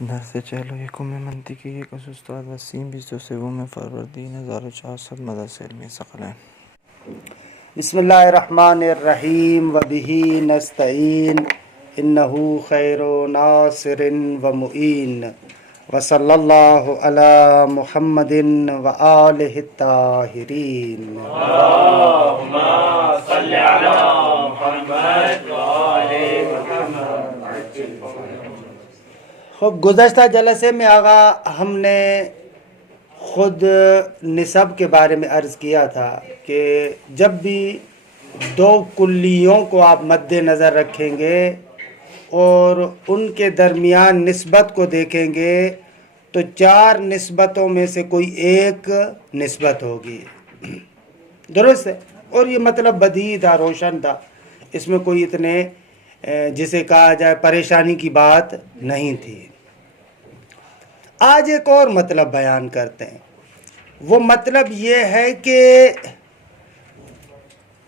درس چهل و یکم منطقی یک از استاد وسیم 23 فروردین 1400 مدرسه علمی ثقلین. بسم اللہ الرحمن الرحیم وبہ نستعین انہ خیر ناصر و معین وصلی اللہ علی محمد و آلہ الطاہرین. اللہم صلی علی محمد و آل محمد. خب گزشتہ جلسے میں آغا ہم نے خود نسب کے بارے میں عرض کیا تھا کہ جب بھی دو کلیوں کو آپ مد نظر رکھیں گے اور ان کے درمیان نسبت کو دیکھیں گے تو چار نسبتوں میں سے کوئی ایک نسبت ہوگی. درست ہے؟ اور یہ مطلب بدیہی تھا، روشن تھا، اس میں کوئی اتنے جسے کہا جائے پریشانی کی بات نہیں تھی. آج ایک اور مطلب بیان کرتے ہیں. وہ مطلب یہ ہے کہ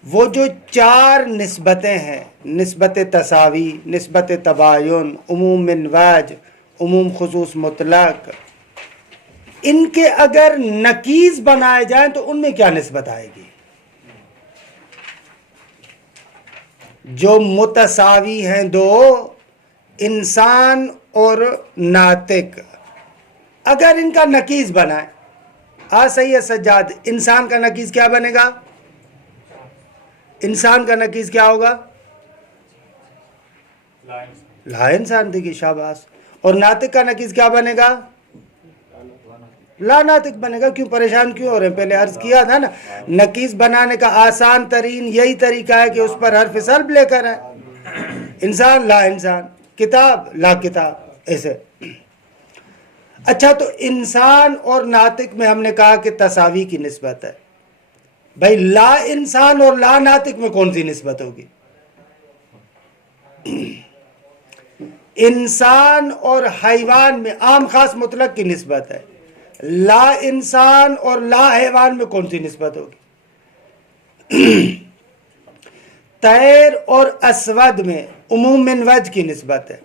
وہ جو چار نسبتیں ہیں، نسبت تساوی، نسبت تباین، عموم من وجہ، عموم خصوص مطلق، ان کے اگر نقیض بنائے جائیں تو ان میں کیا نسبت آئے گی؟ جو متساوی ہیں دو، انسان اور ناطق، اگر ان کا نقیض بنائے، سید سجاد، انسان کا نقیض کیا بنے گا؟ انسان کا نقیض کیا ہوگا؟ لا انسان دیکھیے، شاباش. اور ناطق کا نقیض کیا بنے گا؟ لا ناطق بنے گا. کیوں پریشان کیوں ہو رہے ہیں؟ پہلے عرض کیا تھا نا، نقیض بنانے کا آسان ترین یہی طریقہ ہے کہ اس پر حرف سلب لے کر ہے. انسان لا انسان، کتاب لا کتاب، ایسے. اچھا، تو انسان اور ناطق میں ہم نے کہا کہ تساوی کی نسبت ہے. بھائی لا انسان اور لا ناطق میں کون سی نسبت ہوگی؟ انسان اور حیوان میں عام خاص مطلق کی نسبت ہے. لا انسان اور لا حیوان میں کون سی نسبت ہوگی؟ طیر اور اسود میں عموم من وجہ کی نسبت ہے.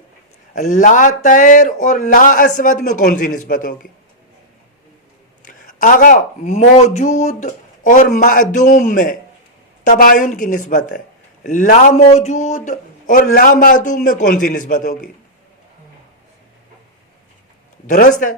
لا طیر اور لا اسود میں کون سی نسبت ہوگی؟ آغا موجود اور معدوم میں تباین کی نسبت ہے. لا موجود اور لا معدوم میں کون سی نسبت ہوگی؟ درست ہے؟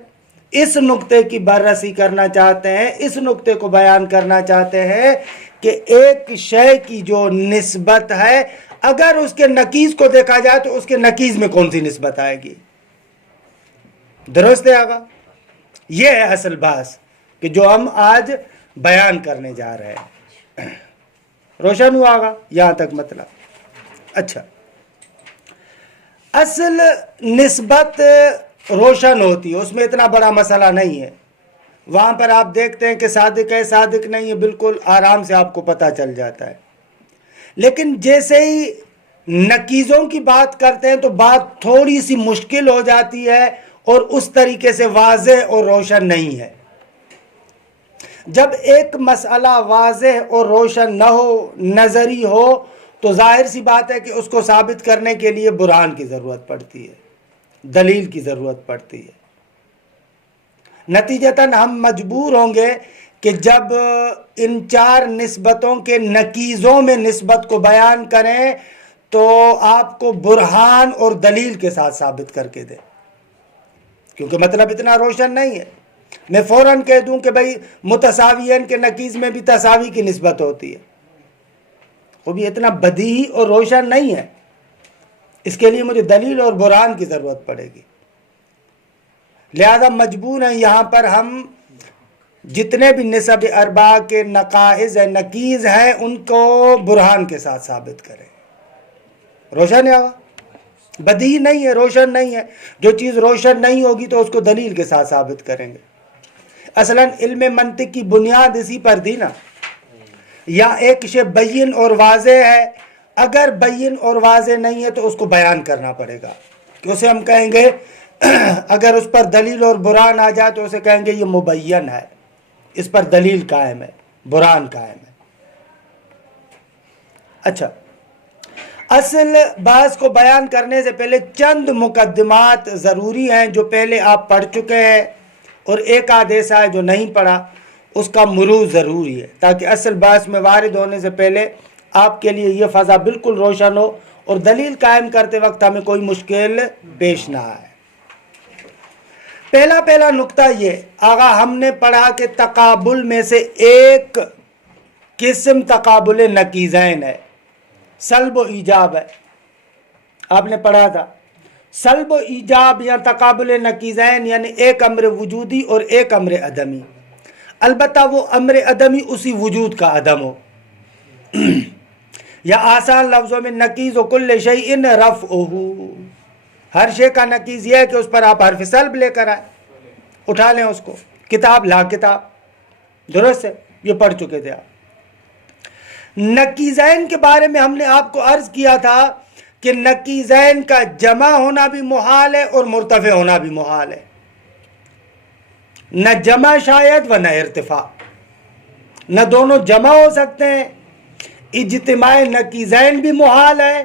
اس نقطے کی بررسی کرنا چاہتے ہیں، اس نقطے کو بیان کرنا چاہتے ہیں کہ ایک شے کی جو نسبت ہے، اگر اس کے نقیض کو دیکھا جائے تو اس کے نقیض میں کون سی نسبت آئے گی. درست ہے آگا؟ یہ ہے اصل بات کہ جو ہم آج بیان کرنے جا رہے ہیں. روشن ہوا آگا یہاں تک مطلب؟ اچھا، اصل نسبت روشن ہوتی ہے، اس میں اتنا بڑا مسئلہ نہیں ہے. وہاں پر آپ دیکھتے ہیں کہ صادق ہے صادق نہیں ہے، بالکل آرام سے آپ کو پتہ چل جاتا ہے. لیکن جیسے ہی نقیضوں کی بات کرتے ہیں تو بات تھوڑی سی مشکل ہو جاتی ہے اور اس طریقے سے واضح اور روشن نہیں ہے. جب ایک مسئلہ واضح اور روشن نہ ہو، نظری ہو، تو ظاہر سی بات ہے کہ اس کو ثابت کرنے کے لیے برہان کی ضرورت پڑتی ہے، دلیل کی ضرورت پڑتی ہے. نتیجتاً ہم مجبور ہوں گے کہ جب ان چار نسبتوں کے نقیضوں میں نسبت کو بیان کریں تو آپ کو برہان اور دلیل کے ساتھ ثابت کر کے دیں، کیونکہ مطلب اتنا روشن نہیں ہے. میں فوراً کہہ دوں کہ بھئی متساویین کے نقیض میں بھی تساوی کی نسبت ہوتی ہے، وہ بھی اتنا بدیہی اور روشن نہیں ہے. اس کے لیے مجھے دلیل اور برہان کی ضرورت پڑے گی. لہذا مجبور ہیں یہاں پر ہم جتنے بھی نسب اربعہ کے نقائض ہیں، نقیض ہیں، ان کو برہان کے ساتھ ثابت کریں. روشن ہے؟ بدیہی نہیں ہے، روشن نہیں ہے. جو چیز روشن نہیں ہوگی تو اس کو دلیل کے ساتھ ثابت کریں گے. اصلاً علم منطق کی بنیاد اسی پر تھی نا. یا ایک شے بین اور واضح ہے، اگر بین اور واضح نہیں ہے تو اس کو بیان کرنا پڑے گا، کہ اسے ہم کہیں گے اگر اس پر دلیل اور برہان آ جائے تو اسے کہیں گے یہ مبین ہے، اس پر دلیل قائم ہے، برہان قائم ہے. اچھا، اصل بحث کو بیان کرنے سے پہلے چند مقدمات ضروری ہیں جو پہلے آپ پڑھ چکے ہیں، اور ایک آدھ ایسا ہے جو نہیں پڑھا، اس کا مرور ضروری ہے تاکہ اصل بحث میں وارد ہونے سے پہلے آپ کے لیے یہ فضا بالکل روشن ہو اور دلیل قائم کرتے وقت ہمیں کوئی مشکل پیش نہ آئے۔ پہلا نقطہ یہ، آغا ہم نے پڑھا کہ تقابل میں سے ایک قسم تقابل نقیضین ہے، سلب و ایجاب ہے۔ آپ نے پڑھا تھا سلب و ایجاب یا تقابل نقیضین یعنی ایک امر وجودی اور ایک امر عدمی، البتہ وہ امر عدمی اسی وجود کا عدم ہو، یا آسان لفظوں میں نقیض و کل شیء رفعہ، ہر شے کا نقیض یہ ہے کہ اس پر آپ حرف سلب لے کر آئے، اٹھا لیں اس کو، کتاب لا کتاب، درست ہے، یہ پڑھ چکے تھے آپ۔ نقیضین کے بارے میں ہم نے آپ کو عرض کیا تھا کہ نقیضین کا جمع ہونا بھی محال ہے اور مرتفع ہونا بھی محال ہے، نہ جمع شاید و نہ ارتفاع، نہ دونوں جمع ہو سکتے ہیں، اجتماع نقیضین بھی محال ہے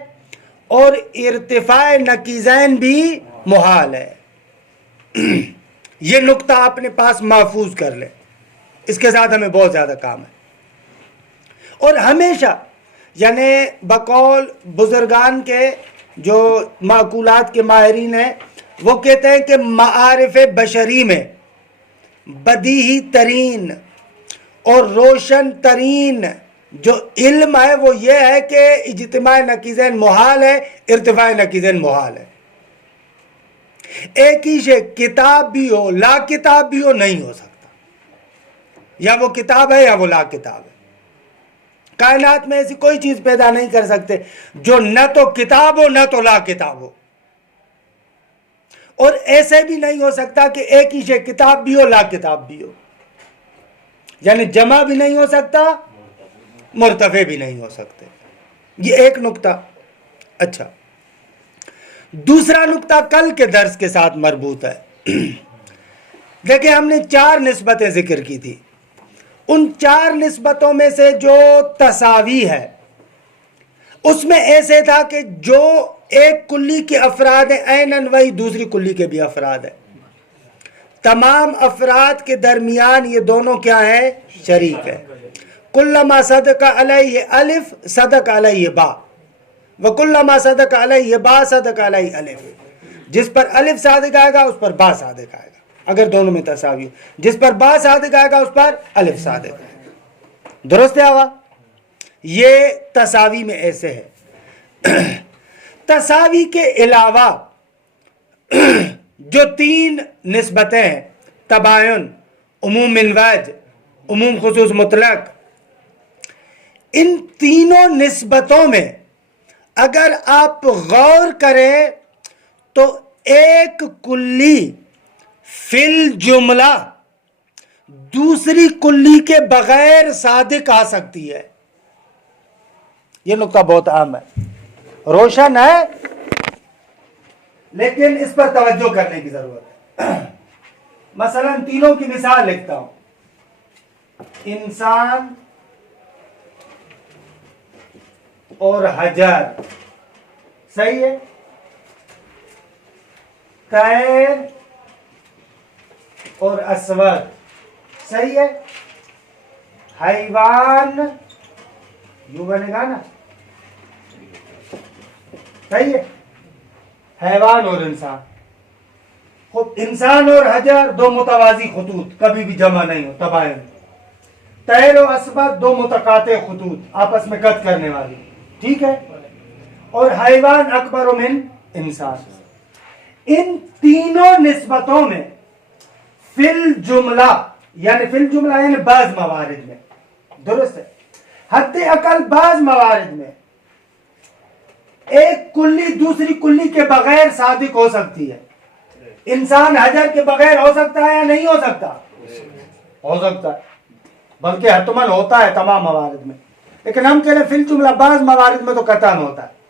اور ارتفاع نقیضین بھی محال ہے۔ یہ نقطہ اپنے پاس محفوظ کر لیں، اس کے ساتھ ہمیں بہت زیادہ کام ہے۔ اور ہمیشہ یعنی بقول بزرگان کے جو معقولات کے ماہرین ہیں وہ کہتے ہیں کہ معارف بشری میں بدیہی ترین اور روشن ترین جو علم ہے وہ یہ ہے کہ اجتماع نقیضین محال ہے، ارتفاع نقیضین محال ہے۔ ایک ہی شے کتاب بھی ہو لا کتاب بھی ہو نہیں ہو سکتا، یا وہ کتاب ہے یا وہ لا کتاب ہے۔ کائنات میں ایسی کوئی چیز پیدا نہیں کر سکتے جو نہ تو کتاب ہو نہ تو لا کتاب ہو، اور ایسے بھی نہیں ہو سکتا کہ ایک ہی شے کتاب بھی ہو لا کتاب بھی ہو، یعنی جمع بھی نہیں ہو سکتا مرتفع بھی نہیں ہو سکتے۔ یہ ایک نقطہ۔ اچھا، دوسرا نقطہ کل کے درس کے ساتھ مربوط ہے۔ دیکھیں ہم نے 4 نسبتیں ذکر کی تھی، ان 4 نسبتوں میں سے جو تساوی ہے اس میں ایسے تھا کہ جو ایک کلی کے افراد ہیں عیناً وہی دوسری کلی کے بھی افراد ہیں، تمام افراد کے درمیان یہ دونوں کیا ہیں؟ شریک ہیں۔ کلما صدق علیہ الف صدق علیہ با، وکلما صدق علیہ با صدق علیہ الف، جس پر الف صادق آئے گا اس پر با صادق آئے گا اگر دونوں میں تساوی ہو، جس پر با صادق آئے گا اس پر الف صادق آئے گا، درست ہے آقا؟ یہ تساوی میں ایسے ہے۔ تساوی کے علاوہ جو 3 نسبتیں ہیں، تباین، عموم من وجہ، عموم خصوص مطلق، ان تینوں نسبتوں میں اگر آپ غور کریں تو ایک کلی فی الجملہ دوسری کلی کے بغیر صادق آ سکتی ہے۔ یہ نقطہ بہت اہم ہے، روشن ہے لیکن اس پر توجہ کرنے کی ضرورت ہے۔ مثلا تینوں کی مثال لکھتا ہوں، انسان اور حجر، صحیح ہے، طیر اور اسود، صحیح ہے، حیوان، یوں بنے گا نا، صحیح ہے، حیوان اور انسان۔ خود انسان اور حجر 2 متوازی خطوط، کبھی بھی جمع نہیں ہو، تباین۔ طیر و اسود 2 متقاطع خطوط، آپس میں قطع کرنے والی، ٹھیک ہے، اور حیوان اکبر من انسان۔ ان تینوں نسبتوں میں فی الجملہ یعنی بعض موارد میں، درست ہے، حد اقل بعض موارد میں ایک کلی دوسری کلی کے بغیر صادق ہو سکتی ہے۔ انسان حجر کے بغیر ہو سکتا ہے یا نہیں ہو سکتا؟ ہو سکتا ہے، بلکہ حتماً ہوتا ہے تمام موارد میں، لیکن ہم کہہ رہے فی الجملہ بعض موارد میں تو قطعاً ہوتا ہے۔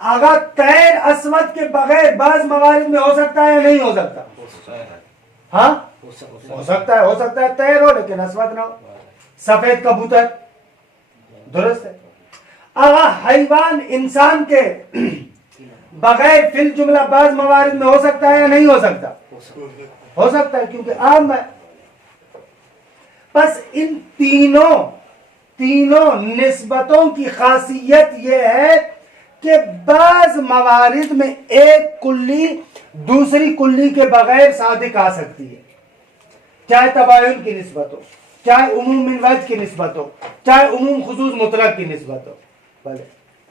آگا طیر اسود کے بغیر بعض موارد میں ہو سکتا ہے یا نہیں ہو سکتا؟ ہاں ہو سکتا ہے طیر ہو لیکن اسود نہ ہو، سفید کبوتر، درست ہے۔ حیوان انسان کے بغیر فی الجملہ بعض موارد میں ہو سکتا ہے یا نہیں ہو سکتا؟ ہو سکتا ہے کیونکہ عام ہے. بس ان تینوں نسبتوں کی خاصیت یہ ہے کہ بعض موارد میں ایک کلی دوسری کلی کے بغیر صادق آ سکتی ہے، چاہے تباین کی نسبت ہو، چاہے عموم من وجہ کی نسبت ہو، چاہے عموم خصوص مطلق کی نسبت ہو. بھلے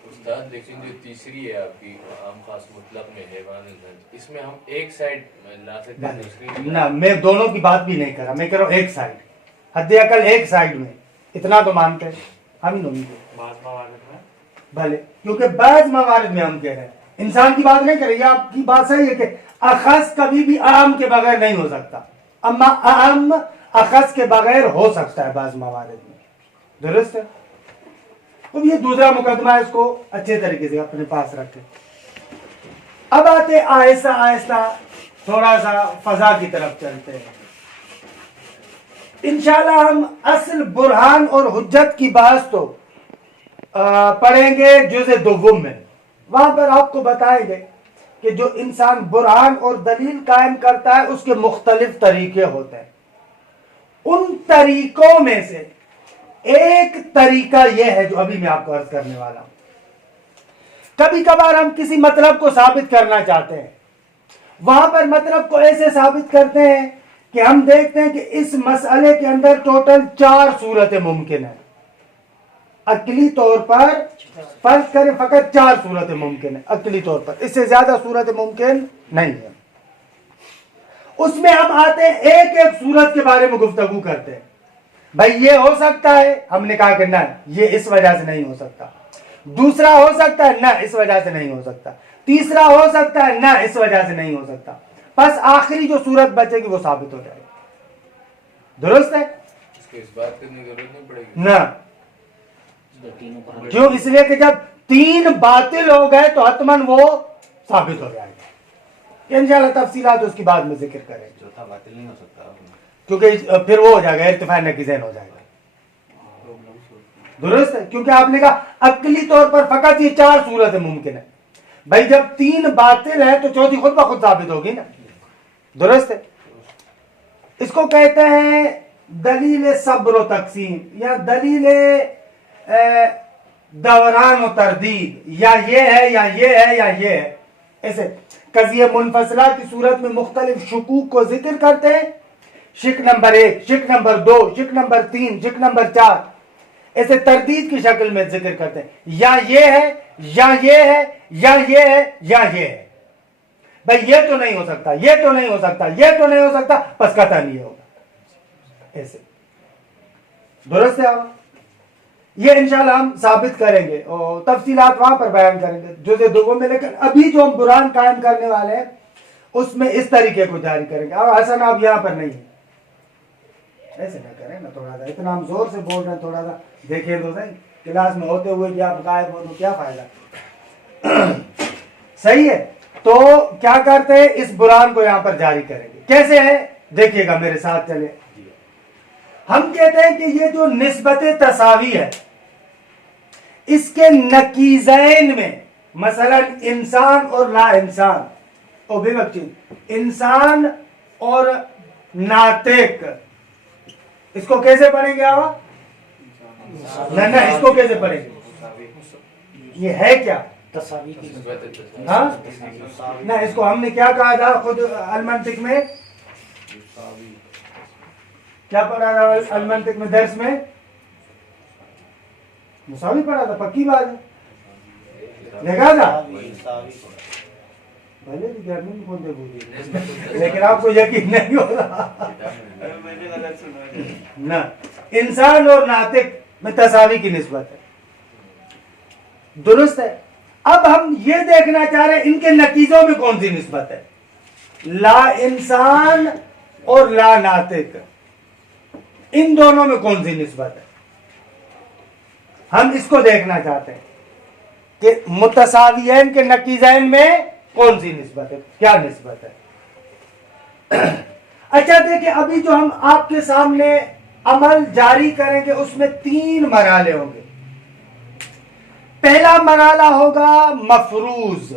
استاد لیکن جو تیسری ہے آپ کی عام خاص مطلق میں حیوان الزج، اس میں ہم ایک سائڈ لا سکتے ہیں دوسری نہ، میں دونوں کی بات بھی نہیں کر رہا، میں کہہ رہا ہوں ایک سائڈ، حد اقل ایک سائڈ میں، اتنا تو مانتے ہیں ہم ہی نہیں. بھلے کیونکہ بعض موارد میں ہم کہہ رہے ہیں، انسان کی بات نہیں کر رہے. یہ آپ کی بات صحیح ہے کہ اخذ کبھی بھی عام کے بغیر نہیں ہو سکتا، اما عام اخذ کے بغیر ہو سکتا ہے بعض موارد میں. درست ہے؟ اب یہ دوسرا مقدمہ ہے، اس کو اچھے طریقے سے اپنے پاس رکھیں. اب آتے آہستہ آہستہ تھوڑا سا فضا کی طرف چلتے ہیں. انشاءاللہ ہم اصل برہان اور حجت کی بات تو پڑھیں گے جزء دوم میں. وہاں پر آپ کو بتائیں گے کہ جو انسان برہان اور دلیل قائم کرتا ہے اس کے مختلف طریقے ہوتے ہیں. ان طریقوں میں سے ایک طریقہ یہ ہے جو ابھی میں آپ کو عرض کرنے والا ہوں. کبھی کبھار ہم کسی مطلب کو ثابت کرنا چاہتے ہیں، وہاں پر مطلب کو ایسے ثابت کرتے ہیں کہ ہم دیکھتے ہیں کہ اس مسئلے کے اندر ٹوٹل 4 صورتیں ممکن ہیں. عقلی طور پر فرض کریں فقط 4 صورتیں ممکن ہیں عقلی طور پر، اس سے زیادہ صورتیں ممکن نہیں ہیں. اس میں ہم آتے ہیں ایک ایک صورت کے بارے میں گفتگو کرتے ہیں. بھائی یہ ہو سکتا ہے، ہم نے کہا کہ نہ یہ اس وجہ سے نہیں ہو سکتا. دوسرا ہو سکتا ہے، نہ اس وجہ سے نہیں ہو سکتا. تیسرا ہو سکتا ہے، نہ اس وجہ سے نہیں ہو سکتا. بس آخری جو صورت بچے گی وہ ثابت ہو جائے گی. درست ہے؟ اس کو اس بات کرنے کی ضرورت نہیں پڑے گی. نہ، کیوں؟ اس لیے کہ جب 3 باطل ہو گئے تو حتماً وہ ثابت ہو جائے گا. انشاءاللہ تفصیلات اس کی بعد میں ذکر کریں گے، چوتھا باطل نہیں ہو سکتا، کیونکہ پھر وہ ہو جائے گا ارتفاع نقیضین ہو جائے گا. درست ہے؟ کیونکہ آپ نے کہا عقلی طور پر فقط یہ 4 صورتیں ممکن ہے. بھائی جب 3 باطل ہے تو چوتھی خود بخود ثابت ہوگی نا. درست ہے؟ اس کو کہتے ہیں دلیل صبر و تقسیم، یا دلیل دوران و تردید، یا یہ ہے یا یہ ہے یا یہ ہے. ایسے قضیہ منفصلہ کی صورت میں مختلف شکوک کو ذکر کرتے ہیں. شک نمبر 1، شک نمبر 2، شک نمبر 3، شک نمبر 4، ایسے تردید کی شکل میں ذکر کرتے ہیں. یا یہ ہے یا یہ ہے یا یہ ہے یا یہ ہے. بھائی یہ تو نہیں ہو سکتا، یہ تو نہیں ہو سکتا، یہ تو نہیں ہو سکتا، بس قطع نہیں ہوگا. ایسے درست ہے؟ یہ انشاءاللہ ہم ثابت کریں گے اور تفصیلات وہاں پر بیان کریں گے جزء دوم میں. لیکن ابھی جو ہم برہان قائم کرنے والے ہیں اس میں اس طریقے کو جاری کریں گے. اور حسن آپ یہاں پر نہیں ہیں، ایسے نہ کریں نا. تھوڑا سا اتنا ہم زور سے بول رہے ہیں، تھوڑا سا دیکھیں تو صحیح. کلاس میں ہوتے ہوئے کہ آپ غائب ہو تو کیا فائدہ. صحیح ہے؟ تو کیا کرتے ہیں، اس برہان کو یہاں پر جاری کریں گے. کیسے ہے دیکھیے گا، میرے ساتھ چلے. ہم کہتے ہیں کہ یہ جو نسبت تساوی ہے اس کے نقیضین میں، مثلا انسان اور لا انسان، او بے بخشی انسان اور ناطق، اس کو کیسے پڑھیں گے آپ؟ نہ اس کو کیسے پڑھیں گے؟ یہ ہے کیا؟ ہاں نہ، اس کو ہم نے کیا کہا تھا خود المنطق میں؟ کیا پڑھا تھا المنطق میں درس میں؟ مساوی پڑھا تھا، پکی بات ہے. دیکھا تھا بھلے بھی گرمی میں کون دے بولی، لیکن آپ کو یقین نہیں ہو رہا. نہ، انسان اور ناطق میں تساوی کی نسبت ہے. درست ہے؟ اب ہم یہ دیکھنا چاہ رہے ہیں ان کے نتیجوں میں کون سی نسبت ہے. لا انسان اور لا ناطق، ان دونوں میں کون سی نسبت ہے. ہم اس کو دیکھنا چاہتے ہیں کہ متساویین کے نقیضین میں کون سی نسبت ہے، کیا نسبت ہے. اچھا دیکھیں، ابھی جو ہم آپ کے سامنے عمل جاری کریں گے اس میں 3 مرحلے ہوں گے. پہلا مرحلہ ہوگا مفروض.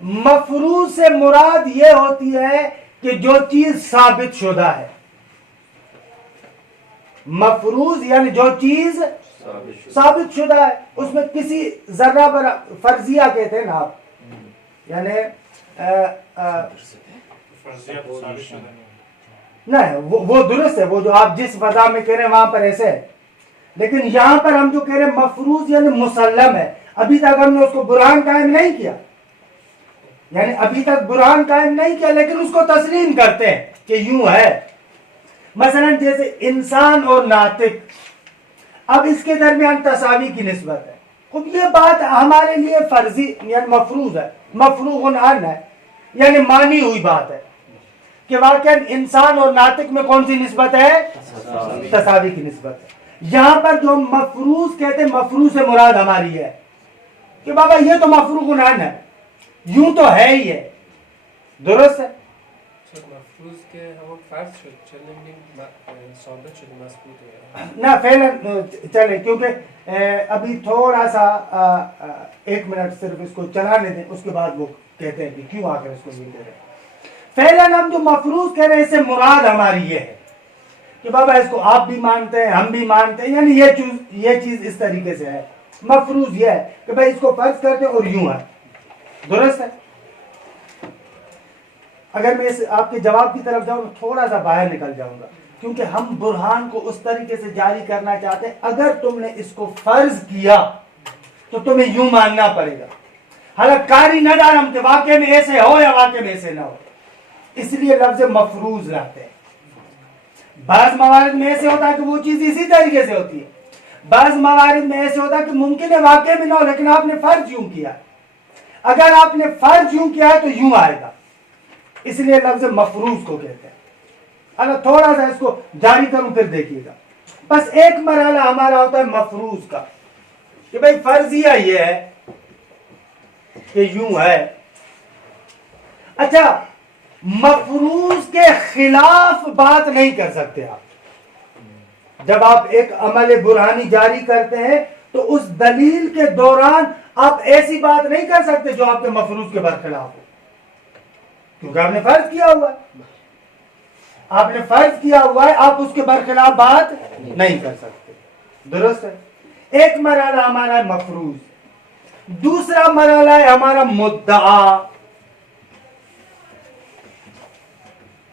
مفروض سے مراد یہ ہوتی ہے کہ جو چیز ثابت شدہ ہے. مفروض یعنی جو چیز ثابت شدہ ہے, اس میں کسی ذرہ بر فرضیہ کہتے ہیں نا آپ, یعنی نہیں وہ درست ہے, وہ جو آپ جس فضا میں کہہ رہے ہیں وہاں پر ایسے ہے, لیکن یہاں پر ہم جو کہہ رہے ہیں مفروض یعنی مسلم ہے. ابھی تک ہم نے اس کو برہان قائم نہیں کیا, یعنی ابھی تک برہان قائم نہیں کیا, لیکن اس کو تسلیم کرتے ہیں کہ یوں ہے. مثلا جیسے انسان اور ناطق, اب اس کے درمیان تساوی کی نسبت ہے. خود یہ بات ہمارے لیے فرضی یعنی مفروض ہے, مفروغ عنہ ہے, یعنی مانی ہوئی بات ہے کہ واقعا انسان اور ناطق میں کون سی نسبت ہے؟ تساوی کی نسبت ہے. یہاں پر جو مفروض کہتے ہیں, مفروض سے مراد ہماری ہے کہ بابا یہ تو مفروغ عنہ ہے, یوں تو ہے ہی ہے. درست ہے؟ نہ فعلا چلے, کیونکہ ابھی تھوڑا سا 1 منٹ صرف اس کو چلانے دیں, اس کے بعد وہ کہتے ہیں کہ کیوں آ کر اس کو یہ کہہ رہے ہیں. فعلاً ہم جو مفروض کہہ رہے ہیں اس سے مراد ہماری یہ ہے کہ بابا اس کو آپ بھی مانتے ہیں, ہم بھی مانتے ہیں, یعنی یہ چیز اس طریقے سے ہے. مفروض یہ ہے کہ بھائی اس کو فرض کرتے اور یوں ہے. درست ہے؟ اگر میں آپ کے جواب کی طرف جاؤں تو تھوڑا سا باہر نکل جاؤں گا, کیونکہ ہم برہان کو اس طریقے سے جاری کرنا چاہتے ہیں اگر تم نے اس کو فرض کیا تو تمہیں یوں ماننا پڑے گا. حالانکہ کاری نہ ڈالم کہ واقع میں ایسے ہو یا واقع میں ایسے نہ ہو, اس لیے لفظ مفروض لاتے ہیں. بعض موارد میں ایسے ہوتا ہے کہ وہ چیز اسی طریقے سے ہوتی ہے, بعض موارد میں ایسے ہوتا ہے کہ ممکن ہے واقع میں نہ ہو لیکن آپ نے فرض یوں کیا. اگر آپ نے فرض یوں کیا ہے تو یوں آئے گا, اس لیے لفظ مفروض کو کہتے ہیں. اگر تھوڑا سا اس کو جاری کروں پھر دیکھیے گا. بس ایک مرحلہ ہمارا ہوتا ہے مفروض کا کہ بھائی فرضیہ یہ ہے کہ یوں ہے. اچھا, مفروض کے خلاف بات نہیں کر سکتے آپ. جب آپ ایک عمل برہانی جاری کرتے ہیں تو اس دلیل کے دوران آپ ایسی بات نہیں کر سکتے جو آپ کے مفروض کے برخلاف ہو, کیونکہ آپ نے فرض کیا ہوا ہے. آپ نے فرض کیا ہوا ہے, آپ اس کے برخلاف بات نہیں کر سکتے. درست ہے؟ ایک مرحلہ ہمارا ہے مفروض. دوسرا مرحلہ ہے ہمارا مدعا,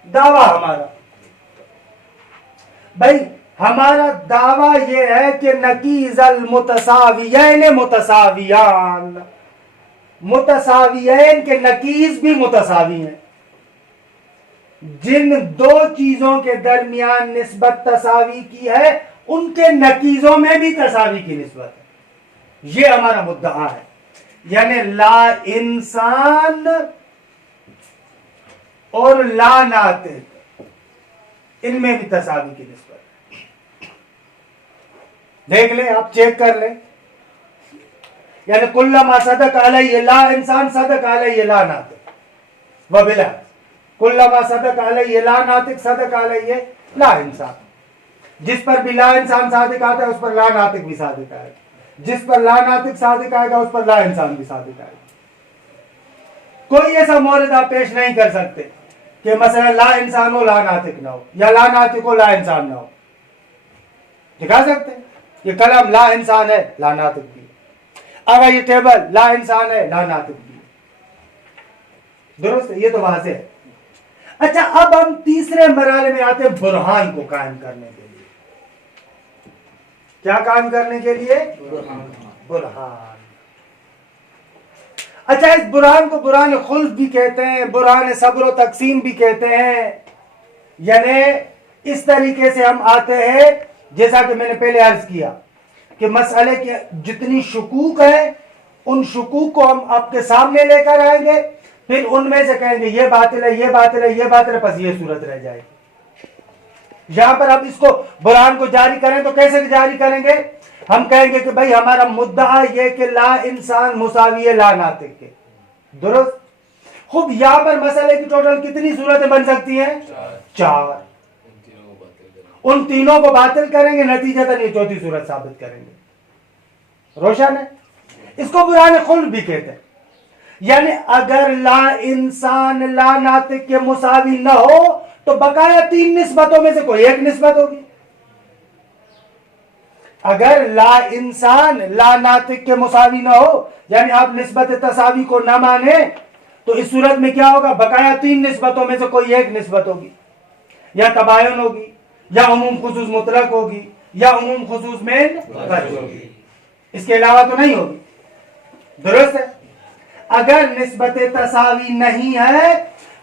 دعویٰ ہمارا. بھائی ہمارا دعویٰ یہ ہے کہ نقیض المتساویین متساویان, متساویین کے نقیض بھی متساوی ہیں. جن دو چیزوں کے درمیان نسبت تساوی کی ہے ان کے نقیضوں میں بھی تساوی کی نسبت ہے. یہ ہمارا مدعا ہے. یعنی لا انسان اور لا ناطق, ان میں بھی تساوی کی نسبت ہے. دیکھ لیں, آپ چیک کر لیں. یعنی کلما صدق علیہ لا انسان صدق علیہ لا ناطق وبلا, کلما صدق علیہ لا ناطق صدق علیہ لا انسان. جس پر بھی لا انسان صادق آتا ہے اس پر لا ناطق بھی صادق آئے گا, جس پر لا ناطق صادق آئے گا اس پر لا انسان بھی صادق آئے گا. کوئی ایسا مورد آپ پیش نہیں کر سکتے کہ مثلا لا انسان ہو لا ناطق نہ ہو, یا لا ناطق ہو لا انسان نہ ہو. دکھا سکتے ہیں؟ یہ قلم لا انسان ہے لا ناطق بھی, اگر یہ ٹیبل لا انسان ہے لا ناطق بھی. درست ہے؟ یہ تو واضح ہے. اچھا, اب ہم تیسرے مرحلے میں آتے ہیں برہان کو قائم کرنے کے لیے. کیا قائم کرنے کے لیے؟ برہان. اچھا, اس برہان کو برہان خلف بھی کہتے ہیں, برہان صبر و تقسیم بھی کہتے ہیں. یعنی اس طریقے سے ہم آتے ہیں جیسا کہ میں نے پہلے عرض کیا کہ مسئلے کی جتنی شکوک ہے ان شکوک کو ہم آپ کے سامنے لے کر آئیں گے, پھر ان میں سے کہیں گے یہ باطل ہے, یہ باطل ہے, یہ باطل ہے, بس یہ صورت رہ جائے گی. یہاں پر اب اس کو برہان کو جاری کریں تو کیسے جاری کریں گے؟ ہم کہیں گے کہ بھائی ہمارا مدعا یہ کہ لا انسان مساوی ہے لا ناطق کے. درست؟ خوب, یہاں پر مسئلے کی ٹوٹل کتنی صورتیں بن سکتی ہیں؟ 4. ان تینوں کو باطل کریں گے, نتیجتاً یہ چوتھی صورت ثابت کریں گے. روشن ہے؟ اس کو برہان خلد بھی کہتے ہیں. یعنی اگر لا انسان لا ناطق کے مساوی نہ ہو تو بقایا 3 نسبتوں میں سے کوئی ایک نسبت ہوگی. اگر لا انسان لا ناطق کے مساوی نہ ہو یعنی آپ نسبت تساوی کو نہ مانے تو اس صورت میں کیا ہوگا؟ بقایا 3 نسبتوں میں سے کوئی ایک نسبت ہوگی. یا تباین ہوگی, یا عموم خصوص مطلق ہوگی, یا عموم خصوص میں فرض ہوگی. اس کے علاوہ تو نہیں ہوگی. درست ہے؟ اگر نسبت تساوی نہیں ہے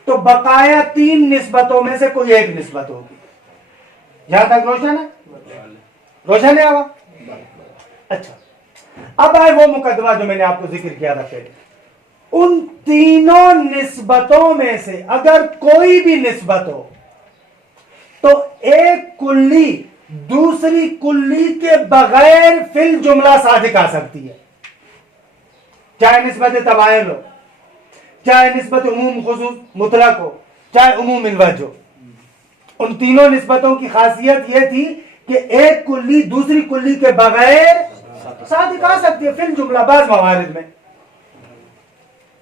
تو بقایا 3 نسبتوں میں سے کوئی ایک نسبت ہوگی. یہاں تک روشن ہے؟ روشن ہے آوا؟ اچھا, اب آئے وہ مقدمہ جو میں نے آپ کو ذکر کیا تھا پہلے. ان تینوں نسبتوں میں سے اگر کوئی بھی نسبت ہو تو ایک کلی دوسری کلی کے بغیر فی الجملہ صادق آ سکتی ہے. چاہے نسبت تباین ہو, چاہے نسبت عموم خصوص مطلق ہو, چاہے عموم الوجہ ہو. ان تینوں نسبتوں کی خاصیت یہ تھی کہ ایک کلی دوسری کلی کے بغیر صادق آ سکتی ہے فی الجملہ بعض موارد میں.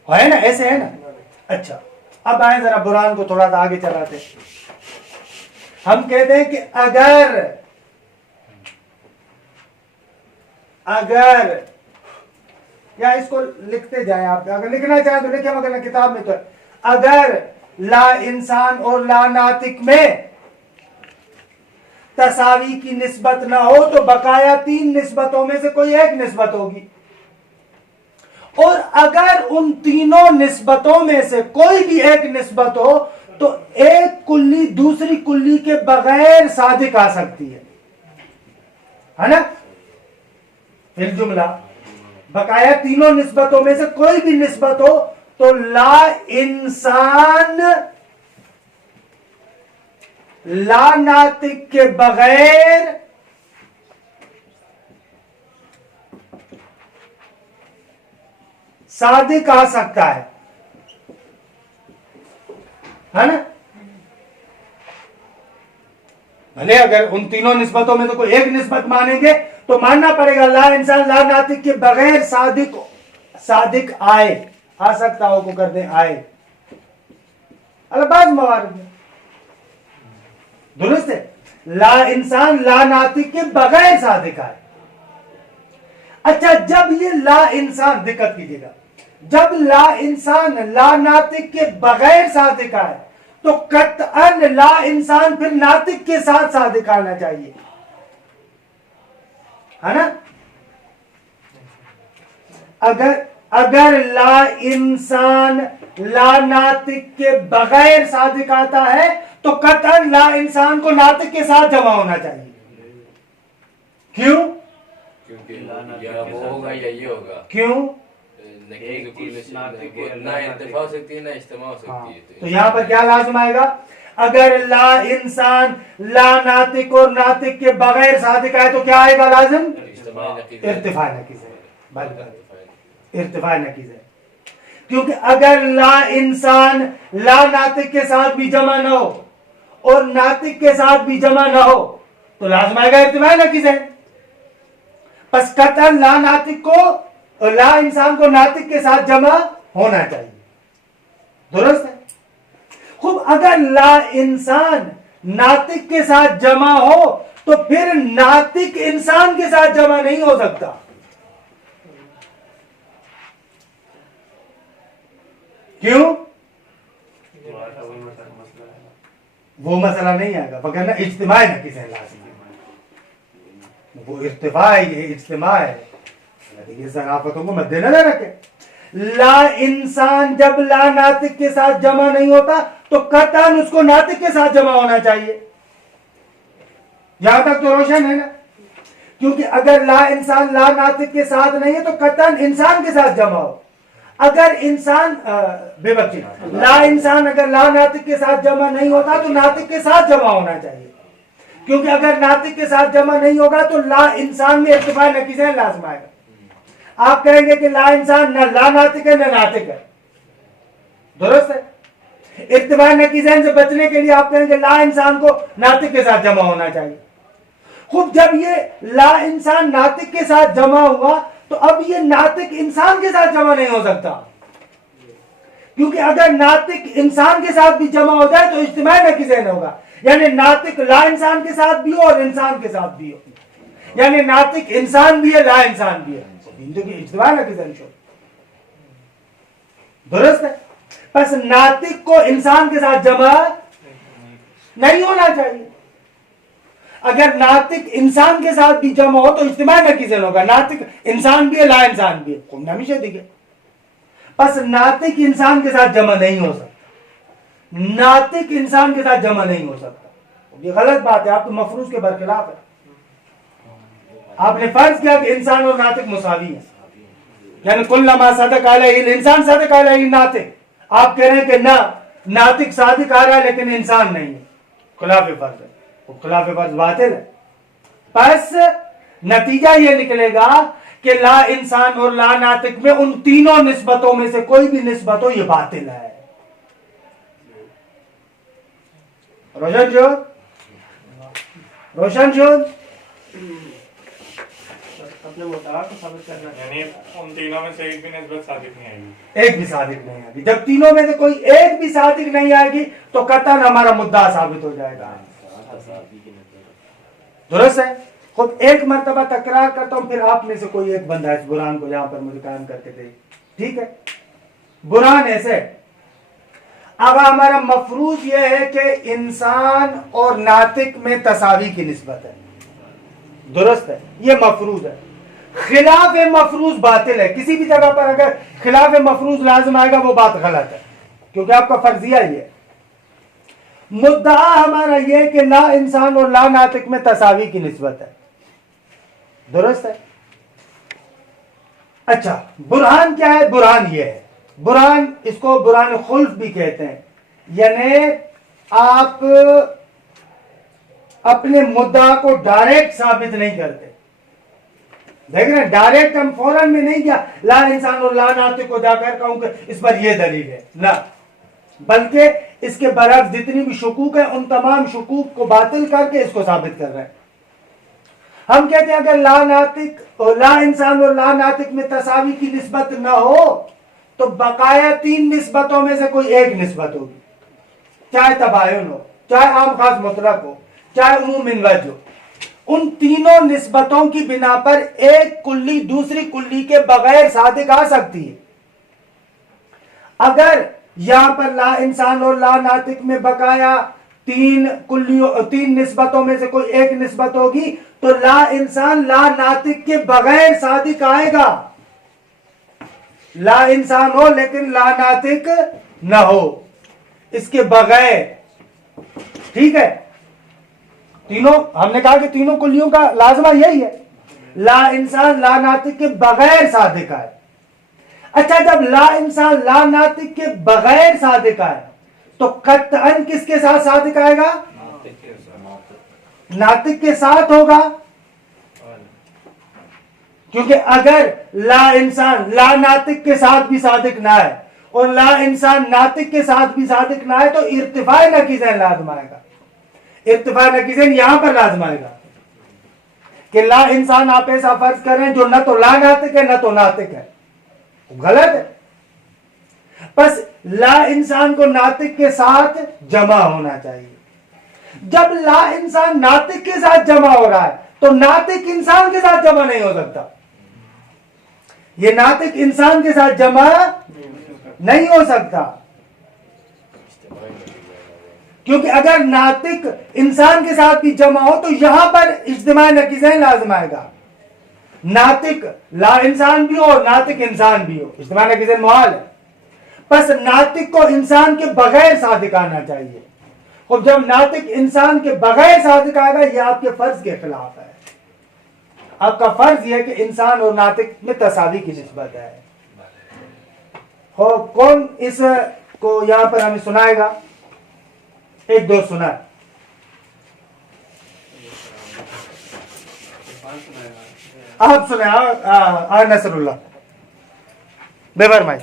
ہے نا؟ ایسے ہے نا. اچھا, اب آئیں ذرا برہان کو تھوڑا سا آگے چلاتے ہیں. ہم کہتے ہیں کہ اگر یا اس کو لکھتے جائیں آپ, اگر لکھنا چاہیں تو لکھیں مگر کتاب میں تو ہے. اگر لا انسان اور لا ناطق میں تساوی کی نسبت نہ ہو تو بقایا 3 نسبتوں میں سے کوئی ایک نسبت ہوگی. اور اگر ان تینوں نسبتوں میں سے کوئی بھی ایک نسبت ہو تو ایک کلی دوسری کلی کے بغیر صادق آ سکتی ہے نا فی الجملہ. بقایا تینوں نسبتوں میں سے کوئی بھی نسبت ہو تو لا انسان لا ناطق کے بغیر صادق آ سکتا ہے نا. بھلے اگر ان تینوں نسبتوں میں تو کوئی ایک نسبت مانیں گے تو ماننا پڑے گا لا انسان لا ناطق کے بغیر صادق آئے, آ سکتا ہو کو کر دیں آئے بعض موارد میں. درست ہے؟ لا انسان لا ناطق کے بغیر صادق آئے. اچھا, جب یہ لا انسان, دقت کیجیے گا, جب لا انسان لا ناطق کے بغیر صادق آئے تو قطعاً لا انسان پھر ناطق کے ساتھ صادق آنا چاہیے, ہے نا. اگر لا انسان لا ناطق کے بغیر صادق آتا ہے تو قطعاً لا انسان کو ناطق کے ساتھ جمع ہونا چاہیے. کیوں؟ کیونکہ یا وہ ہوگا یا یہ ہوگا. کیوں؟ نہ ارتفاع ہو سکتی ہے نہ اجتماع ہو سکتی ہے. تو یہاں پر کیا لازم آئے گا؟ اگر لا انسان لا ناطق اور ناطق کے بغیر صادق آئے تو کیا آئے گا لازم؟ ارتفاع نقیض ہے. ارتفاع نقیض ہے. کیونکہ اگر لا انسان لا ناطق کے ساتھ بھی جمع نہ ہو اور ناطق کے ساتھ بھی جمع نہ ہو تو لازم آئے گا ارتفاع نقیض ہے. پس قطعاً لا ناطق کو اور لا انسان کو ناطق کے ساتھ جمع ہونا چاہیے. درست ہے؟ خوب, اگر لا انسان ناطق کے ساتھ جمع ہو تو پھر ناطق انسان کے ساتھ جمع نہیں ہو سکتا. کیوں؟ وہ مسئلہ نہیں آئے گا وگرنہ اجتماع نقیض ہے لازم. وہ ارتفاع ہے, اجتماع ہے. یہ ذرافتوں کو مد نظر رکھے. لا انسان جب لا ناطق کے ساتھ جمع نہیں ہوتا تو قطعاً اس کو ناطق کے ساتھ جمع ہونا چاہیے. یہاں تک تو روشن ہے نا. کیونکہ اگر لا انسان لا ناطق کے ساتھ نہیں ہے تو قطعاً انسان کے ساتھ جمع ہو. اگر انسان بے بخشی لا انسان اگر لا ناطق کے ساتھ جمع نہیں ہوتا تو ناطق کے ساتھ جمع ہونا چاہیے. کیونکہ اگر ناطق کے ساتھ جمع نہیں ہوگا تو لا انسان میں ارتفاع نقیضین لازم آئے گا. آپ کہیں گے کہ لا انسان نہ لا ناطق ہے نہ ناطق ہے. درست ہے؟ ارتفاع نقیضین سے بچنے کے لیے آپ کہیں گے لا انسان کو ناطق کے ساتھ جمع ہونا چاہیے. خوب, جب یہ لا انسان ناطق کے ساتھ جمع ہوا تو اب یہ ناطق انسان کے ساتھ جمع نہیں ہو سکتا، کیونکہ اگر ناطق انسان کے ساتھ بھی جمع ہو جائے تو اجتماع نقیضین ہوگا، یعنی ناطق لا انسان کے ساتھ بھی ہو اور انسان کے ساتھ بھی ہو، یعنی ناطق انسان بھی ہے لا انسان بھی ہے، اجتماع نقیضین شو، درست ہے؟ پس ناطق کو انسان کے ساتھ جمع نہیں ہونا چاہیے، اگر ناطق انسان کے ساتھ بھی جمع ہو تو اجتماع نقیضین ہوگا، ناطق انسان بھی ہے لا انسان بھی ہے، قم ہمیشہ دیکھے، پس ناطق انسان کے ساتھ جمع نہیں ہو سکتا، ناطق انسان کے ساتھ جمع نہیں ہو سکتا، یہ غلط بات ہے، آپ تو مفروض کے برخلاف ہے، آپ نے فرض کیا کہ انسان اور ناطق مساوی ہیں، یعنی کلما صدق علیہ الانسان صدق علیہ ناطق، آپ کہہ رہے ہیں کہ نہ ناطق صادق آ رہا ہے لیکن انسان نہیں ہے، خلاف فرض ہے، خلاف فرض باطل ہے، پس نتیجہ یہ نکلے گا کہ لا انسان اور لا ناطق میں ان تینوں نسبتوں میں سے کوئی بھی نسبت ہو یہ باطل ہے، روشن شد؟ روشن شد؟ اپنے مدعا کو ثابت کرنا، یعنی ان تینوں میں سے ایک بھی نسبت صادق نہیں آئے گی، ایک بھی صادق نہیں آئے گی، جب تینوں میں سے کوئی ایک بھی صادق نہیں آئے گی تو قطعاً ہمارا مدعا ثابت ہو جائے گا، درست ہے؟ خود ایک مرتبہ تکرار کرتا ہوں، پھر آپ میں سے کوئی ایک بندہ اس برہان کو یہاں پر مجھے قائم کر کے دے، ٹھیک ہے؟ برہان ایسے، اب ہمارا مفروض یہ ہے کہ انسان اور ناطق میں تساوی کی نسبت ہے، درست ہے؟ یہ مفروض ہے، خلاف مفروض باطل ہے، کسی بھی جگہ پر اگر خلاف مفروض لازم آئے گا وہ بات غلط ہے، کیونکہ آپ کا فرضیہ یہ ہے، مدعا ہمارا یہ کہ لا انسان اور لا ناطق میں تساوی کی نسبت ہے، درست ہے؟ اچھا، برہان کیا ہے؟ برہان یہ ہے، برہان اس کو برہان خلف بھی کہتے ہیں، یعنی آپ اپنے مدعا کو ڈائریکٹ ثابت نہیں کرتے، دیکھ رہے ہیں ڈائریکٹ ہم فوراً میں نہیں کیا لا انسان اور لا ناطق کو جا کر کہوں کہ اس پر یہ دلیل ہے، نہ، بلکہ اس کے برعکس جتنی بھی شکوک ہیں ان تمام شکوک کو باطل کر کے اس کو ثابت کر رہے ہیں۔ ہم کہتے ہیں اگر لا ناطق اور لا انسان اور لا ناطق میں تساوی کی نسبت نہ ہو تو بقایا تین نسبتوں میں سے کوئی ایک نسبت ہوگی، چاہے تباین ہو، چاہے عام خاص مطلق ہو، چاہے عموم من وجہ ہو، ان تینوں نسبتوں کی بنا پر ایک کلی دوسری کلی کے بغیر صادق آ سکتی ہے۔ اگر یہاں پر لا انسان اور لا ناطق میں بقایا تین نسبتوں میں سے کوئی ایک نسبت ہوگی تو لا انسان لا ناطق کے بغیر صادق آئے گا، لا انسان ہو لیکن لا ناطق نہ ہو، اس کے بغیر، ٹھیک ہے؟ تینوں ہم نے کہا کہ تینوں کلیوں کا لازمہ یہی ہے، لا انسان لا ناطق کے بغیر صادق آئے۔ اچھا، جب لا انسان لا ناطق کے بغیر صادق آئے تو قطعاً کس کے ساتھ صادق آئے گا؟ ناطق کے ساتھ ہوگا، کیونکہ اگر لا انسان لا ناطق کے ساتھ بھی صادق نہ آئے اور لا انسان ناطق کے ساتھ بھی صادق نہ آئے تو ارتفاع نقیضین لازم آئے گا، ارتفاع نقیضین یہاں پر لازم آئے گا کہ لا انسان آپ ایسا فرض کر رہے ہیں جو نہ تو لا ناطق ہے نہ تو ناطق ہے، غلط ہے۔ پس لا انسان کو ناطق کے ساتھ جمع ہونا چاہیے، جب لا انسان ناطق کے ساتھ جمع ہو رہا ہے تو ناطق انسان کے ساتھ جمع نہیں ہو سکتا، یہ ناطق انسان کے ساتھ جمع نہیں ہو سکتا، کیونکہ اگر ناطق انسان کے ساتھ بھی جمع ہو تو یہاں پر اجتماع نقیضین لازم آئے گا، ناطق لا انسان بھی ہو اور ناطق انسان بھی ہو، اجتماع نقیضین محال ہے، پس ناطق کو انسان کے بغیر صادق آنا چاہیے، اور جب ناطق انسان کے بغیر صادق آئے گا یہ آپ کے فرض کے خلاف ہے، آپ کا فرض یہ ہے کہ انسان اور ناطق میں تساوی کی نسبت ہے۔ کون اس کو یہاں پر ہمیں سنائے گا؟ ایک دو سنائے۔ آپ سنیں، نصر اللہ بے فرمائی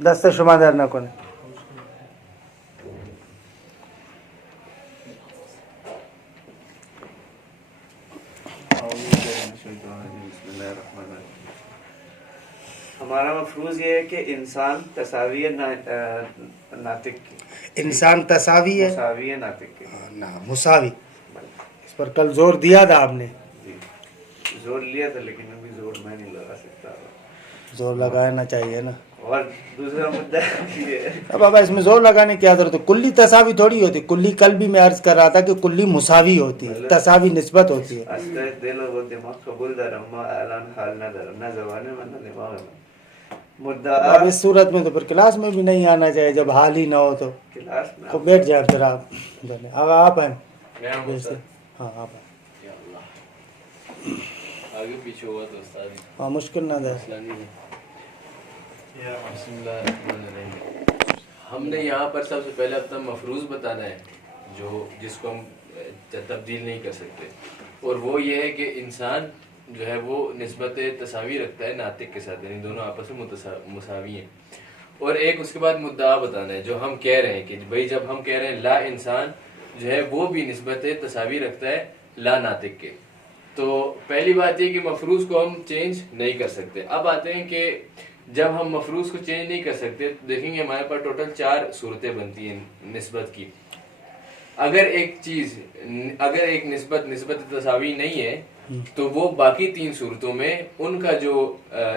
دست شما در نکنه. أعوذ بالله من الشيطان الرجيم. بسم الله ہمارا مفروض یہ ہے کہ انسان تساوی ہے ناطق کی، انسان تساوی ہے، مساوی ہے ناطق کی. نہ مساوی. اس پر کل زور دیا تھا آپ نے، جی زور لیا تھا لیکن ابھی زور میں نہیں لگا سکتا. زور لگانا چاہیے نا. اور دوسرا مدعا یہ ہے، اب بابا اس میں زور لگانے کی کیا ضرورت ہے؟ کلی تساوی تھوڑی ہوتی. کلی کل بھی میں عرض کر رہا تھا کہ کلی مساوی ہوتی ہے، تساوی نسبت ہوتی ہے. استاد دل و دماغ قبول دارم ما اعلان حال ندارم، نہ زبان میں نہ دماغ میں. مدعا اب اس صورت میں تو پھر کلاس میں بھی نہیں آنا چاہیے جب حال ہی نہ ہو تو. کلاس میں تو بیٹھ جائیں پھر آپ. اب آپ ہیں میں ہوں استاد. ہاں آپ ہیں. یا اللہ آگے پیچھے ہوا تو استاد ہاں مشکل نہ دے. مسئلہ نہیں ہے. بسم اللہ الرحمن الرحیم. ہم نے یہاں پر سب سے پہلے اپنا مفروض بتانا ہے جو جس کو ہم تبدیل نہیں کر سکتے، اور وہ یہ ہے کہ انسان جو ہے وہ نسبت تساوی رکھتا ہے ناطق کے ساتھ، یعنی دونوں آپس میں مساوی ہیں. اور ایک اس کے بعد مدعا بتانا ہے جو ہم کہہ رہے ہیں کہ بھئی جب ہم کہہ رہے ہیں لا انسان جو ہے وہ بھی نسبت تساوی رکھتا ہے لا ناطق کے. تو پہلی بات یہ کہ مفروض کو ہم چینج نہیں کر سکتے. اب آتے ہیں کہ جب ہم مفروض کو چینج نہیں کر سکتے تو دیکھیں گے ہمارے پاس ٹوٹل 4 صورتیں بنتی ہیں نسبت کی. اگر ایک نسبت تساوی نہیں ہے تو وہ باقی 3 صورتوں میں ان کا جو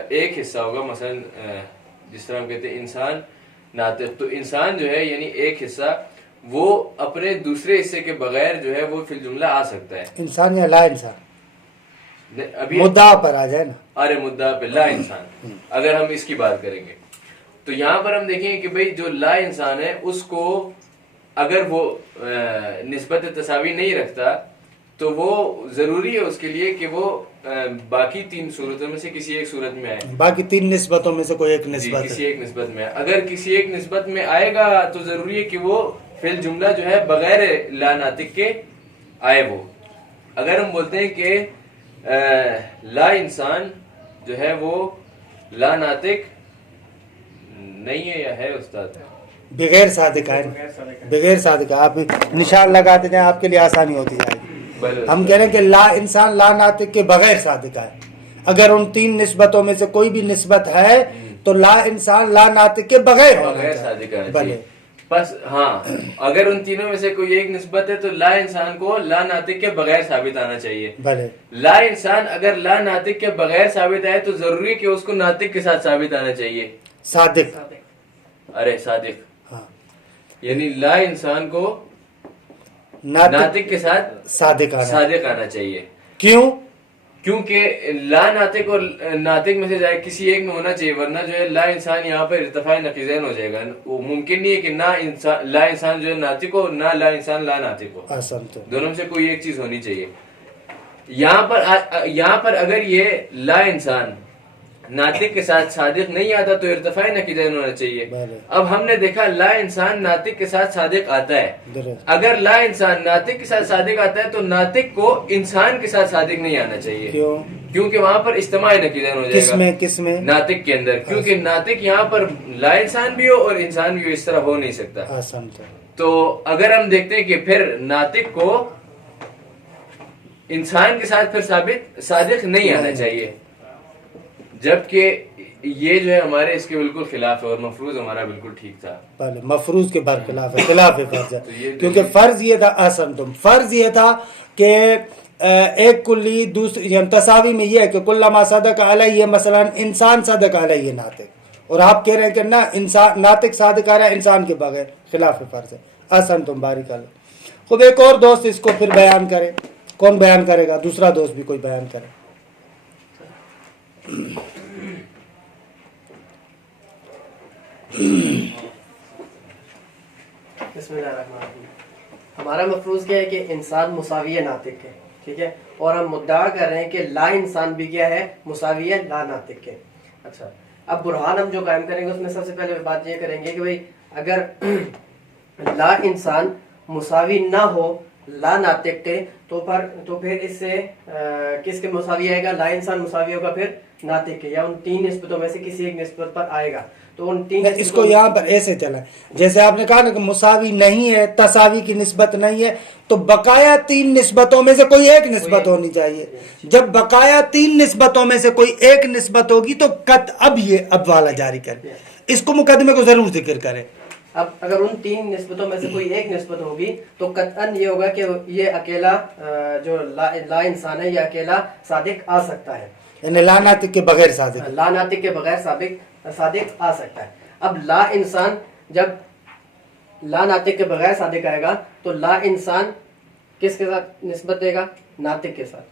ایک حصہ ہوگا، مثلا جس طرح ہم کہتے ہیں انسان ناطق، تو انسان جو ہے یعنی ایک حصہ وہ اپنے دوسرے حصے کے بغیر جو ہے وہ فی الجملہ آ سکتا ہے. انسان یا لا انسان ابھی مدعا پر آ جائے نا. ارے مدعا پہ لا انسان اگر ہم اس کی بات کریں گے تو یہاں پر ہم دیکھیں کہ بھئی جو لا انسان ہے اس کو اگر وہ نسبت تساوی نہیں رکھتا تو وہ ضروری ہے اس کے لیے کہ وہ باقی 3 صورتوں میں سے کسی ایک صورت میں آئے. باقی 3 نسبتوں میں سے کوئی ایک نسبت کسی ہے. ایک نسبت میں اگر کسی ایک نسبت میں آئے گا تو ضروری ہے کہ وہ فعل جملہ جو ہے بغیر لا ناطق کے آئے. وہ اگر ہم بولتے ہیں کہ لا انسان جو ہے وہ لا ناطق نہیں ہے یا ہے استاد؟ بغیر صادق ہے، بغیر صادق ہے. آپ نشان لگاتے جائیں آپ کے لیے آسانی ہوتی جائے گی. ہم کہہ رہے ہیں کہ لا انسان لا ناطق کے بغیر صادق ہے. اگر ان 3 نسبتوں میں سے کوئی بھی نسبت ہے تو لا انسان لا ناطق کے بغیر صادق ہے. بھلے بس ہاں اگر ان تینوں میں سے کوئی ایک نسبت ہے تو لا انسان کو لا ناطق کے بغیر ثابت آنا چاہیے. بھلے لا انسان اگر لا ناطق کے بغیر ثابت آئے تو ضروری ہے کہ اس کو ناطق کے ساتھ ثابت آنا چاہیے. صادق. ارے صادق ہاں یعنی لا انسان کو ناطق کے ساتھ صادق آنا چاہیے. کیوں؟ کیونکہ لا ناطق اور ناطق میں سے جائے کسی ایک میں ہونا چاہیے، ورنہ جو ہے لا انسان یہاں پر ارتفاع نقیضین ہو جائے گا. وہ ممکن نہیں ہے کہ نہ لا انسان جو ہے ناطق ہو نہ لا انسان لا ناطق ہو. دونوں میں سے کوئی ایک چیز ہونی چاہیے. یہاں پر اگر یہ لا انسان ناطق کے ساتھ صادق نہیں آتا تو ارتفاع نقیضین ہونا چاہیے. اب ہم نے دیکھا لا انسان ناطق کے ساتھ صادق آتا ہے. اگر لا انسان ناطق کے ساتھ صادق آتا ہے تو ناطق کو انسان کے ساتھ صادق نہیں آنا چاہیے. کیونکہ وہاں پر اجتماع نقیضین ہو جائے گا. کس میں؟ ناطق کے اندر. کیونکہ ناطق یہاں پر لا انسان بھی ہو اور انسان بھی ہو، اس طرح ہو نہیں سکتا. تو اگر ہم دیکھتے ہیں کہ پھر ناطق کو انسان کے ساتھ پھر صادق نہیں آنا چاہیے، جبکہ یہ جو ہے ہمارے اس کے بالکل خلاف ہے اور مفروض ہمارا بالکل ٹھیک تھا. مفروض کے برخلاف ہے، خلاف فرض ہے. کیونکہ فرض یہ تھا فرض یہ تھا کہ ایک کلی دوسری تساوی میں یہ ہے کہ کلما صدق علیہ مثلا انسان صدق علیہ ناطق، اور آپ کہہ رہے ہیں کہ نہ انسان ناطق صادق آ رہا ہے انسان کے بغیر. خلاف فرض ہے. احسن تم بارک اللہ. خب ایک اور دوست اس کو پھر بیان کرے. کون بیان کرے گا؟ دوسرا دوست بھی کوئی بیان کرے. بسم اللہ الرحمن الرحیم. ہمارا مفروض کیا ہے کہ انسان مساوی ناطق ہے، ٹھیک ہے، اور ہم مدعا کر رہے ہیں کہ لا انسان بھی کیا ہے؟ مساوی لا ناطق کے. اچھا اب برہان ہم جو قائم کریں گے اس میں سب سے پہلے بات یہ کریں گے کہ بھئی اگر لا انسان مساوی نہ ہو لا ناطق کے تو پھر اس سے کس کے مساوی آئے گا؟ لا انسان مساوی ہوگا پھر ناطق کے، یا ان تین نسبتوں میں سے کسی ایک نسبت پر آئے گا. تو ان تین اس کو یہاں پر ایسے چلا، جیسے آپ نے کہا نا کہ مساوی نہیں ہے، تساوی کی نسبت نہیں ہے، تو بقایا تین نسبتوں میں سے کوئی ایک نسبت ہونی چاہیے. جب بقایا تین نسبتوں میں سے کوئی ایک نسبت ہوگی تو اب یہ اب والا جاری کرے، اس کو مقدمے کو ضرور ذکر کرے. اب اگر ان تین نسبتوں میں سے کوئی ایک نسبت ہوگی تو قطعاً یہ ہوگا کہ یہ اکیلا جو لا انسان ہے یہ اکیلا صادق آ سکتا ہے، یعنی لا ناطق کے بغیر صادق. لا ناطق کے بغیر صادق آ سکتا ہے. اب لا انسان جب لا ناطق کے بغیر صادق آئے گا تو لا انسان کس کے ساتھ نسبت دے گا؟ ناطق کے ساتھ.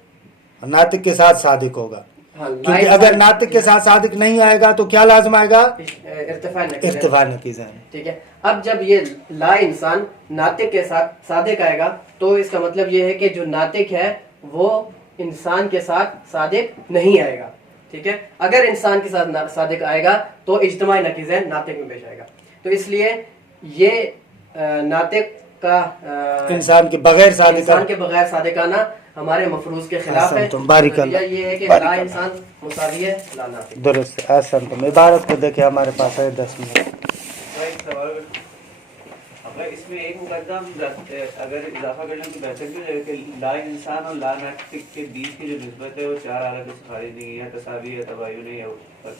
ناطق کے ساتھ صادق ہوگا، ہاں، لا کیونکہ انسان- اگر ناطق کے ساتھ صادق نہیں آئے گا تو کیا لازم آئے گا؟ ارتفاع نقیض. ارتفاع نقیض ہے. ٹھیک ہے. اب جب یہ لا انسان ناطق کے ساتھ صادق آئے گا تو اس کا مطلب یہ ہے کہ جو ناطق ہے وہ انسان کے ساتھ صادق نہیں آئے گا. ٹھیک ہے. اگر انسان کے ساتھ صادق آئے گا تو اجتماعی نقیض ہے، ناطق میں پیش آئے گا. تو اس لیے یہ ناطق کا انسان کے بغیر صادق انسان کے بغیر صادق آنا ہمارے مفروض کے خلاف ہے. احسنتم، بارک اللہ. نتیجہ یہ ہے کہ بارک لا اللہ. انسان مساوی ہے لا ناطق. درست. احسنتم. عبارت کو دیکھیں، ہمارے پاس ہے 10 منٹ. ایک سوال، اگر اس میں ایک مقدم اگر اضافہ کرنے کی بہتر کی جائے کہ لا انسان اور لا ناطق کے بیچ کی جو نسبت ہے وہ چار حالت سے خارج نہیں ہے، تصاوی ہے، تباین ہے.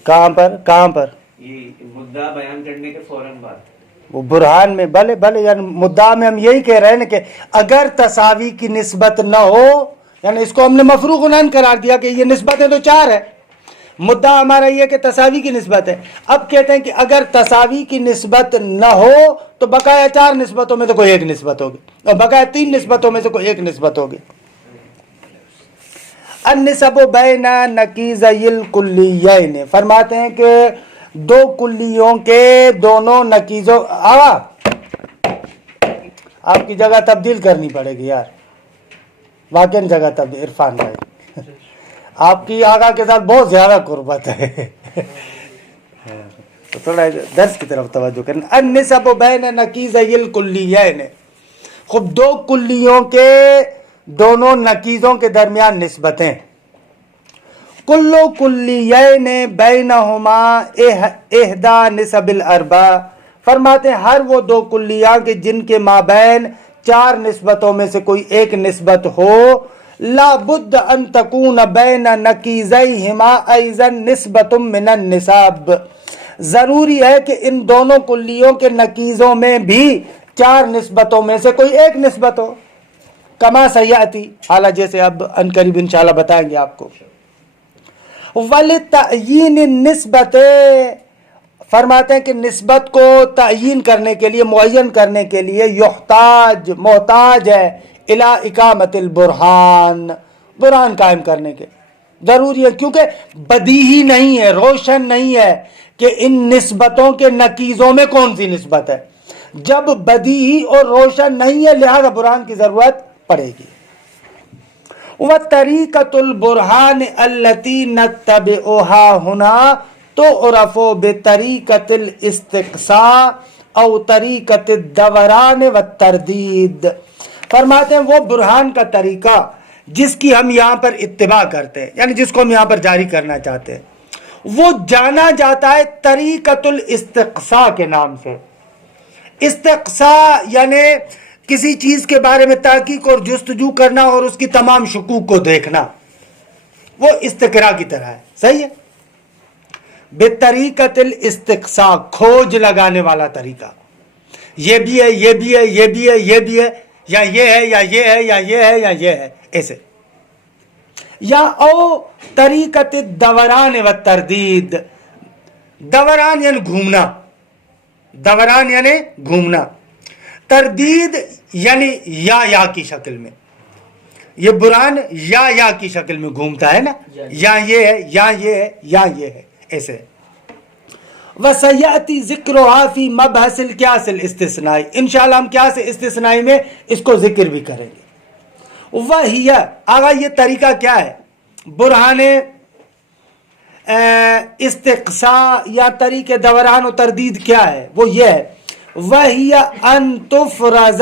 کہاں پر یہ مدعا بیان کرنے کے فوراً بعد وہ برہان میں بھلے یعنی مدعا میں ہم یہی کہہ رہے ہیں نا کہ اگر تساوی کی نسبت نہ ہو، یعنی اس کو ہم نے مفروغ عنان قرار دیا کہ یہ نسبتیں تو چار ہے. مدعا ہمارا یہ کہ تساوی کی نسبت ہے. اب کہتے ہیں کہ اگر تساوی کی نسبت نہ ہو تو بقایا چار نسبتوں میں سے کوئی ایک نسبت ہوگی، اور بقایا تین نسبتوں میں سے کوئی ایک نسبت ہوگی. النسب بین نقیضی الکلیین، فرماتے ہیں کہ دو کلیوں کے دونوں نقیضوں. آپ کی جگہ تبدیل کرنی پڑے گی یار، واقعی جگہ تبدیل. عرفان بھائی، آپ کی آقا کے ساتھ بہت زیادہ قربت ہے، تو تھوڑا درس کی طرف توجہ کرنا. النسب بین نقیضی الکلیین، خوب دو کلیوں کے دونوں نقیضوں کے درمیان نسبتیں. کلو کلیین بینہما احدا نسب الاربع، فرماتے ہیں ہر وہ دو کلیاں کے جن کے مابین چار نسبتوں میں سے کوئی ایک نسبت ہو، لا بد ان تکون بین نقیضیہما ایضا نسبت من النساب، ضروری ہے کہ ان دونوں کلیوں کے نقیضوں میں بھی چار نسبتوں میں سے کوئی ایک نسبت ہو. کما سیاتی، حالہ جیسے اب ان قریب انشاءاللہ بتائیں گے آپ کو. وَلِتَعْیِینِ النِّسْبَةِ، فرماتے ہیں کہ نسبت کو تعیین کرنے کے لیے، معین کرنے کے لیے محتاج ہے الی اقامت البرہان، برہان قائم کرنے کے ضروری ہے، کیونکہ بدیہی نہیں ہے، روشن نہیں ہے کہ ان نسبتوں کے نقیضوں میں کون سی نسبت ہے. جب بدیہی اور روشن نہیں ہے لہذا برہان کی ضرورت پڑے گی. وَطَرِيقَةُ الْبُرْهَانِ الَّتِي نَتَّبِعُهَا هُنَا تُعْرَفُ بِطَرِيقَةِ الْاِسْتِقْصَاءِ أَوْ طَرِيقَةِ الدَّوَرَانِ وَالتَّرْدِيدِ، فرماتے ہیں وہ برہان کا طریقہ جس کی ہم یہاں پر اتباع کرتے ہیں، یعنی جس کو ہم یہاں پر جاری کرنا چاہتے ہیں، وہ جانا جاتا ہے طریقۃ الاستقصاء کے نام سے. استقصاء یعنی کسی چیز کے بارے میں تحقیق اور جستجو کرنا اور اس کی تمام شکوک کو دیکھنا، وہ استقراء کی طرح ہے. صحیح ہے. بطریقۃ الاستقصاء، کھوج لگانے والا طریقہ، یہ بھی ہے، یہ بھی ہے، یہ بھی ہے، یہ بھی ہے، یا یہ ہے، یا یہ ہے، یا یہ ہے، یا یہ ہے، ایسے. یا او طریقۃ الدوران والتردید، دوران یعنی گھومنا، دوران یعنی گھومنا، تردید یعنی یا کی شکل میں. یہ برہان یا کی شکل میں گھومتا ہے نا، یا یہ ہے، یا یہ ہے، یا یہ ہے، ایسے. وَسَيَأْتِي ذِكْرُهَا فِي مَبْحَثِ الْقِيَاسِ الْاِسْتِثْنَاءِ، انشاءاللہ ہم قیاس استثنائی میں اس کو ذکر بھی کریں گے. وَهِيَ، آگا یہ طریقہ کیا ہے؟ برہان استقصاء یا طریق دوران و تردید کیا ہے؟ وہ یہ ہے، وَهِيَ أَن تُفْرَزَ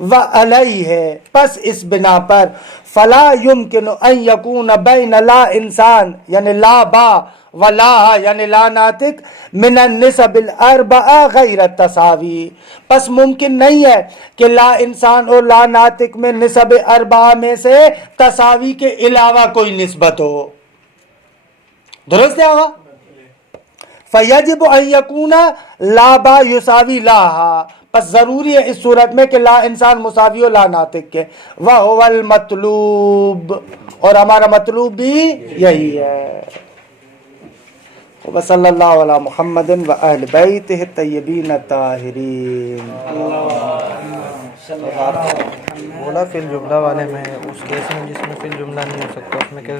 وعلیہ پس اس بنا پر فلا یمکن ان یکون بین لا انسان یعنی لا با ولا یعنی لا ناطق من النسب الاربعہ غیر التساوی، پس ممکن نہیں ہے کہ لا انسان اور لا ناطق میں نسب اربعہ میں سے تساوی کے علاوہ کوئی نسبت ہو. درست ہے آقا؟ فیجب ان یکون لا با یساوی لا، پس ضروری ہے اس صورت میں کہ لا انسان مساوی ہو لا ناطق کے. وہو المطلوب، اور ہمارا مطلوب بھی یہی ہے. وصلی اللہ علی محمد و اہل بیتہ الطیبین الطاہرین. بولا فی الجملہ والے میں اس کیس میں جس میں فی الجملہ نہیں ہو سکتا اس میں